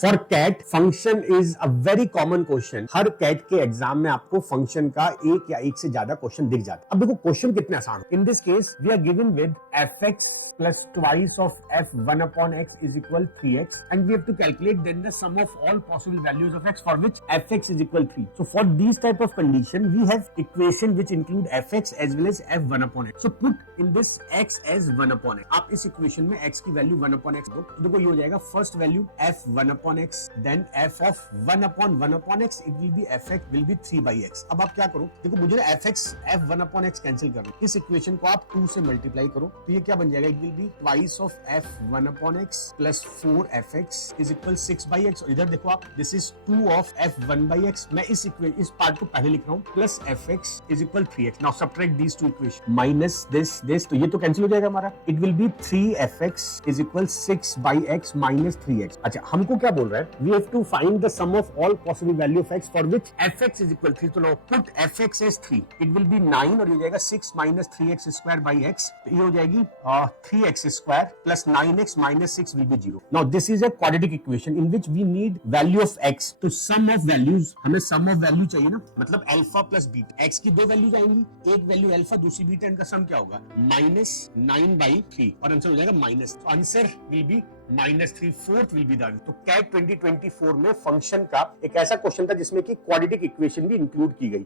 For CAT function is a very common question. हर CAT के exam में आपको फंक्शन का एक या एक से ज्यादा क्वेश्चन दिख जाता है। अब देखो क्वेश्चन कितने आसान है। In this case we are given with fx plus twice of f1 upon x is equal 3x and we have to calculate then the sum of all possible values of x for which fx is equal 3. So for these type of condition we have equation which include fx as well as f1 upon x. So put in this x as 1 upon x. आप इस equation में x की value 1 upon x दो तो देखो ये हो जाएगा first value f1 upon x then f of 1 upon x it will be fx will be 3 by x. अब आप क्या करो, देखो मुझे fx f1 upon x cancel करना, इस इक्वेशन को आप 2 से मल्टीप्लाई करो तो ये क्या बन जाएगा, it will be twice of f1 upon x plus 4fx is equal 6 by x। इधर देखो आप, this is 2 of f1 by x। मैं इस पार्ट को पहले लिख रहा हूँ, plus fx is equal 3x। Now subtract these two equation minus this तो ये तो कैंसिल हो जाएगा हमारा। It will be 3fx is equal 6 by x minus 3x। अच्छा हमको क्या बोल रहा है, we have to find the sum of all possible value of x for which fx is equal 3। तो now put fx as 3, it will be 9 और ये हो जाएगा 6 minus 3x square by x। तो ये हो जाएगी 3x square plus 9x minus 6 will be 0. Now this is a quadratic equation in which we need value of x. तो sum of values, हमें sum of value चाहिए ना, मतलब alpha plus beta. x की दो वैल्यूज आएंगी, एक value alpha दूसरी बीटा, इनका सम क्या होगा -9/3 और आंसर हो जाएगा minus. Answer will be -3, fourth will be done. तो कैट 2024 में फंक्शन का एक ऐसा क्वेश्चन था जिसमें कि क्वाड्रेटिक इक्वेशन भी इंक्लूड की गई।